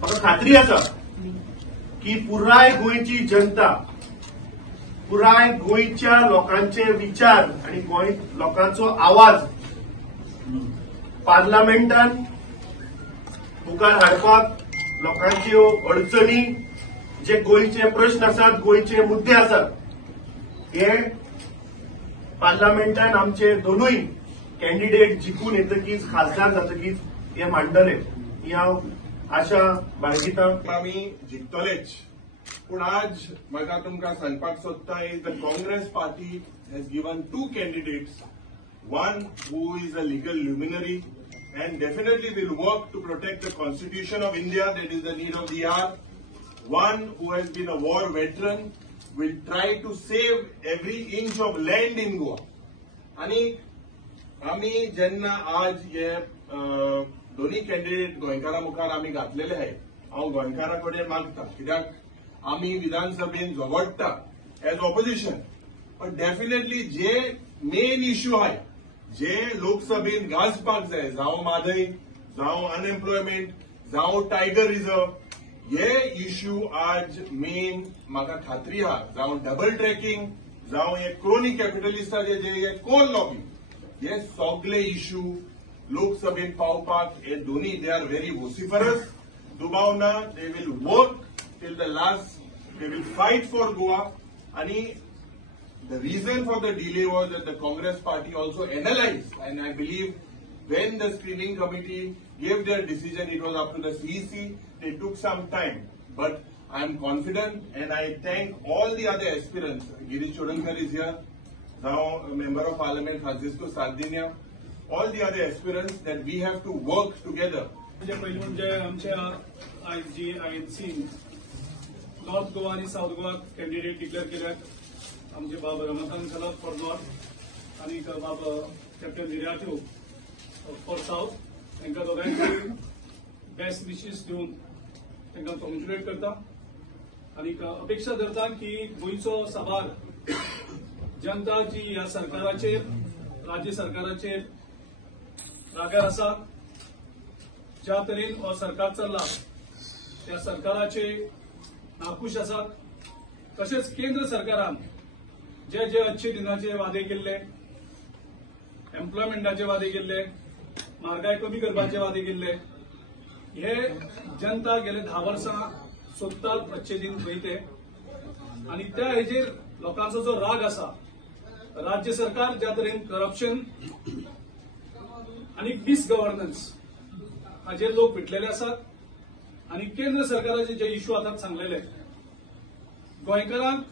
म्हाका खात्री आसा की पुराय गोंयची जनता, पुराय गोंयच्या लोकांचे विचार आणि गोंय लोकांचो आवाज पार्लमेंटान मुखार हाडपाक, लोकांच्यो अडचणी, जे गोंयचे प्रश्न आसात, गोंयचे मुद्दे आसात, हे पार्लमेंटान आमचे दोनूय कॅन्डिडेट जिखून येतकीच, खासदार जातकीच हे मांडटले ही हांव आशा बाळगितां. आमी जिखतलेच, पूण आज म्हाका तुमकां सांगपाक सोदता is the Congress party has given two candidates, one who is a legal luminary and definitely will work to protect the constitution of India, that is the need of the hour. One who has been a war veteran will try to save every inch of land in Goa. आणि आम्ही जेन्ना आज हे दोन्ही candidate गोंयकारा मुखार आम्ही घातलेले आहे, हांव गोंयकारा कडेन मागता, कित्याक आम्ही विधानसभेन झगडटा एज ऑपोजिशन, पण डेफिनेटली जे मेन इश्यू आहे, जे लोकसभेन गाजपाक जाय, जावं म्हादय, जावं अनएम्प्लॉयमेंट, जावं टायगर रिझर्व, हे इश्यू आज मेन म्हाका खात्री आहा, जावं डबल ट्रॅकिंग, जावं हे क्रोनी कॅपिटलिस्टाचे जे कोल लॉबी, हे सगळे इश्यू लोकसभेन पावपाक हे दोन्ही दे आर व्हेरी वॉसिफरस. दुबाव ना, they will work till the last, they will fight for Goa. आणि the reason for the delay was that the Congress party also analyzed, and I believe when the screening committee gave their decision, it was up to the CEC. They took some time, but I am confident, and I thank all the other aspirants. Girish Chodankar is here, now a member of parliament, Francisco Sardinia, all the other aspirants, that we have to work together. आमच्या जी INC north Goa आणि south Goa candidate declare केल्यात. आमचे बाब Ramakant खलाप for north आणि बाब captain निराठ्यो for south, तांकां दोगांयची best wishes दिवन तांकां कॉंग्रॅच्युलेट करता आणि अपेक्षा धरता की गोंयचो साबार जनता जी ह्या सरकाराचेर, राज्य सरकाराचेर रागार आसा, ज्या तरेन हो सरकार चल्ला त्या सरकाराचे नाखूश आसात. तशेंच केंद्र सरकारान जे जे अच्छे दिनाचे वादे केल्ले, एम्प्लॉयमेंटाचे वादे केल्ले, म्हारगाय कमी करपाचे वादे केल्ले, हे जनता गेले 10 वर्सां सोदतात अच्छे दिन खंय ते. आणि त्या हेजेर लोकांचो जो राग आसा, राज्य सरकार ज्या तरेन करप्शन आणि डिसगव्हर्नन्स हाजेर लोक विटलेले आसात, आणि केंद्र सरकाराचे जे इश्यू आतां सांगलेले, गोंयकारांक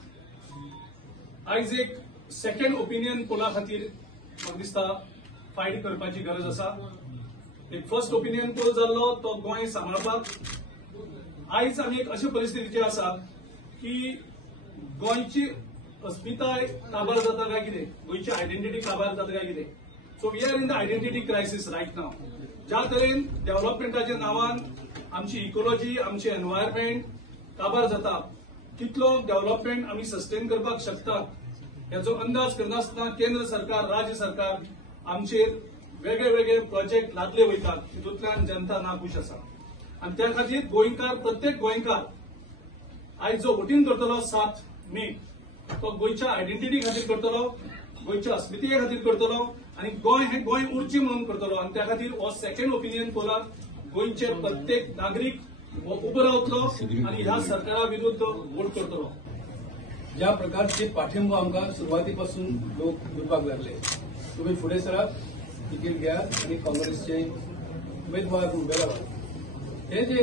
आयज एक सेकंड ओपिनियन पोला खातीर म्हाका दिसता फायट करपाची गरज आसा. एक फर्स्ट ओपिनियन पोल जाल्लो तो गोंय सांबाळपाक. आयज आमी एक अशे परिस्थितीचेर आसा की गोंयची अस्मिताय काबार जाता काय कितें, गोंयची आयडेंटिटी काबार जाता काय कितें. So we are in the identity crisis right now. ज्या तरेन डेव्हलपमेंटाच्या नांवान आमची इकोलॉजी, आमचे एन्व्हायरमेंट काबार जाता, कितलो डेव्हलपमेंट आमी सस्टेन करपाक शकता याचो अंदाज करनासतना केंद्र सरकार, राज्य सरकार आमचेर वेगळे वेगळे प्रोजेक्ट लादले वयतात, तितूंतल्यान जनता नाखूश आसा. आणि त्या खातीर गोंयकार, प्रत्येक गोंयकार आयज जो वोटींग करतलो 7 मे, तो गोंयच्या आयडेंटिटी खातीर करतलो, गोंयच्या अस्मिताये खातीर करतलो, आणि गोंय हे गोंय उरची म्हणून करतलो. आणि त्या खातीर हो सेकंड ओपिनियन पोलार गोंयचे प्रत्येक नागरीक उबो रावतलो आणि ह्या सरकारा विरुद्ध वोट करतलो. ज्या प्रकारचे पाठिंबा आमकां सुरवातीपासून लोक दिवपाक लागले, तुम्ही फुडें सरात, तिकीट घ्या आणि काँग्रेसचे उमेदवार उभे रावा. हे जे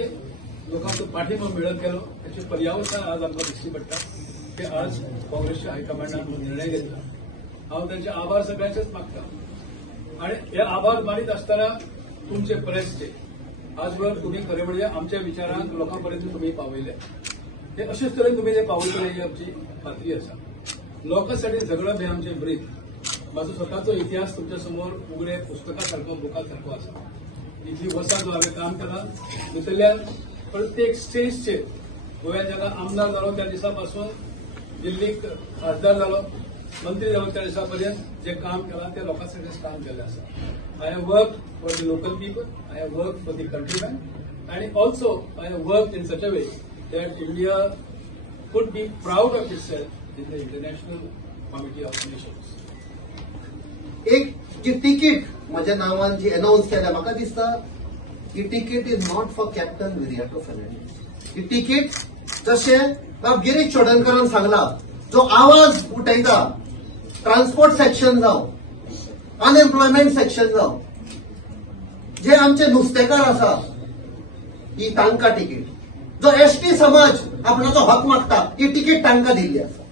लोकांचो पाठिंबा मेळत गेलो त्याचे पर्यावसान आज आमकां दिश्टी पडटा की आज काँग्रेसच्या हायकमांडान निर्णय घेतला. हांव तांचे आभार सगळ्यांचेच मागता. आणि हे आभार मानीत आसतना तुमचे प्रेसचे आजवर तुम्ही खरे म्हणजे आमच्या विचारांक लोकांपर्यंत तुम्ही पावयले. ते अशेच तरेन तुम्ही ते पावयतले ही आमची खात्री आसा. लोकांसाठी झगडप हे आमचे ब्रीद. माझो स्वताचो इतिहास तुमच्या समोर उगडे पुस्तकासारखो, बुकासारखो आसा. इतली वर्सां जो हांवें काम केलां, भितरल्यान प्रत्येक स्टेजचेर गोंयांत जेन्ना आमदार जालो त्या दिसा पासून दिल्लीक खासदार जालो, मंत्री जालो त्या दिसा पर्यंत जे काम केलां ते लोकांसाठीच काम केलें आसा. I have work for the local people, I have work for the countryman, And also, I have worked in such a way that India could be proud of itself in the International Committee of Nations. एक जी ticket म्हज्या नांवान जी announce केल्या म्हाका दिसता ही तिकीट is not for captain Viriato Fernandes. ही तिकीट जशें गिरीश चोडणकरान सांगला, जो आवाज उठयता, ट्रान्सपोर्ट सेक्शन जावं, अनएम्प्लॉयमेंट सेक्शन जावं, जे आमचे नुस्तेकार आसा, ही तांकां तिकीट. जो एसटी समाज आपणाचो हक मागता, ही तिकीट तांकां दिल्ली आसा.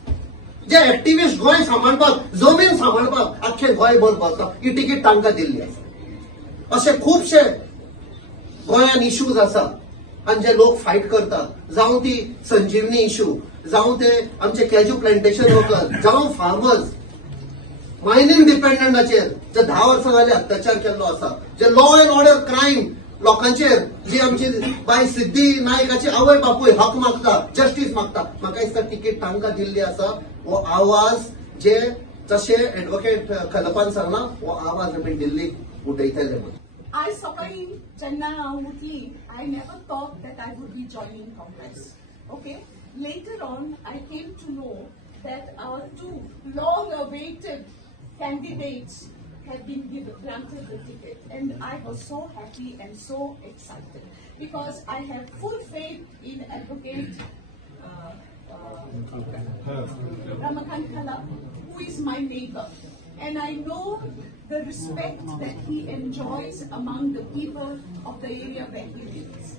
जे एक्टिव्हिस्ट गोंय सांबाळपाक, जमीन सांबाळपाक आख्खे गोंयभर वता, ही तिकीट तांकां दिल्ली आसा. असे खुबशे गोंयान इश्यूज आसा आनी जे लोक फायट करतात, जावं ती संजीवनी इश्यू, जावं ते आमचे कॅज्यू प्लांटेशन वर्कर्स, जावं फार्मर्स, मायनिंग डिपेंडंटाचेर जे 10 वर्सां जाली अत्याचार केल्लो आसा, जे लॉ अँड ऑर्डर क्रायम लोकांचेर जी आमची बाय सिद्धी नायकाची आवय बापूय हक मागता, जस्टीस मागता, म्हाका दिसता तिकीट तांकां दिल्ली आसा. हो आवाज जे जशे एडवोकेट खलपान सांगला, हो आवाज आमी दिल्लीक उठयतले म्हणून. आज सकाळी जेन्ना हांव उठली, I never thought that I would be joining Congress. Okay? Later on, I came to know that our two long-awaited candidates have been granted the ticket, and I was so happy and so excited because I have full faith in Advocate Ramakant Kala, who is my neighbor, and I know the respect that he enjoys among the people of the area where he lives.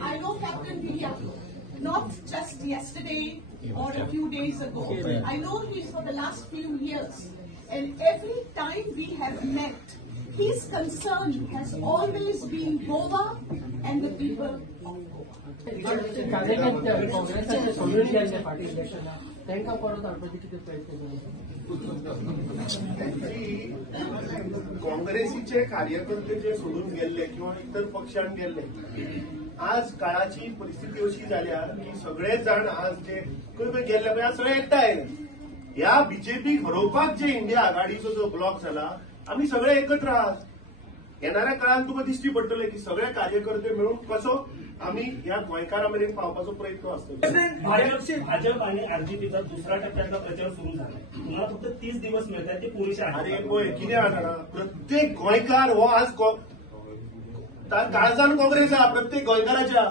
I know Captain Viriato, not just yesterday or a few days ago. I know him for the last few years, and every time we have met, his concern has always been Goa and the people of Goa. काँग्रेसाचे सोडून गेल्ले फाटी इलेक्शनां तांकां परत हाडपाचे कितें प्रयत्न काँग्रेसीचे कार्यकर्ते जे सोडून गेल्ले किंवा इतर पक्षांत गेल्ले, आज काळाची परिस्थिती अशी जाल्या की सगळे जाण आज जे खंय गेल्ले पळय सगळे एकठांय आयले. ह्या बीजेपीक हरोवपाक जे इंडिया आघाडीचो जो ब्लॉक जाला, आमी सगळे एकत्र आहात. येणाऱ्या काळात तुका दिश्टी पडटले की सगळे कार्यकर्ते मिळून कसो आम्ही या गोंयकारां मेरेन पावपाचो प्रयत्न आसतलो. भाजप आणि आरजेपीचा दुसरा टप्प्यातला प्रचार सुरू झाला. तुम्हाला फक्त 30 दिवस मिळतात, ते पुरेसे आहेत. अरे पळय कितें जाता, प्रत्येक गोंयकार हो आज काळजान काँग्रेस आहा, प्रत्येक गोंयकाराच्या.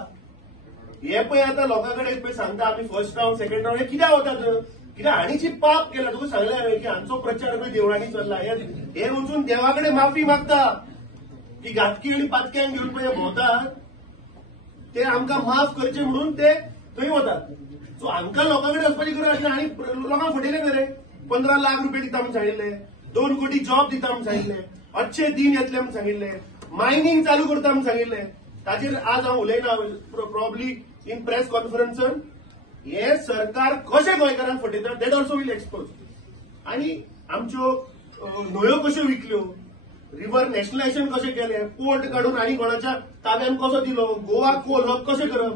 हे पळय आतां लोकांकडे पळय सांगता आमी फर्स्ट राउंड सेकंड राउंड, हे कित्याक वतात? कित्याक हांणीची पाप केला. तुका सांगलें हांवें की हांचो प्रचार पळय देवळांनी चल्ला. हे वचून देवाकडे माफी मागता. ती घातकी आनी पातक्यांक घेवन पळय भोंवतात, ते आमकां माफ करचे म्हणून ते थंय वतात. सो आमकां लोकांकडे वचपाची गरज आसना. आनी लोकांक फटयले मरे. 15 लाख रुपये दिता म्हूण सांगिल्ले, 2 कोटी जॉब दिता म्हूण सांगिल्ले, अच्छे दिन येतले म्हूण सांगिल्ले, मायनिंग चालू करता म्हूण सांगिल्ले. ताचेर आज हांव उलयना प्रॉब्ली इन प्रेस कॉन्फरन्सान. हे सरकार कशें गोंयकारांक फटयता दॅट ऑल्सो वील एक्सपोज. आनी आमच्यो न्हंयो कश्यो विकल्यो, रिव्हर नॅशनलायझेशन कशें केलें, पोर्ट काडून आनी कोणाच्या ताब्यान कसो दिलो, गोवा कोल हब कशें करप,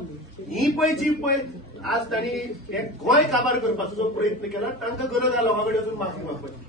ही पळय जी पळय आज तांणी हे गोंय काबार करपाचो जो प्रयत्न केला, तांकां गरज आहा लोकां कडेन वचून माफी मागपाची.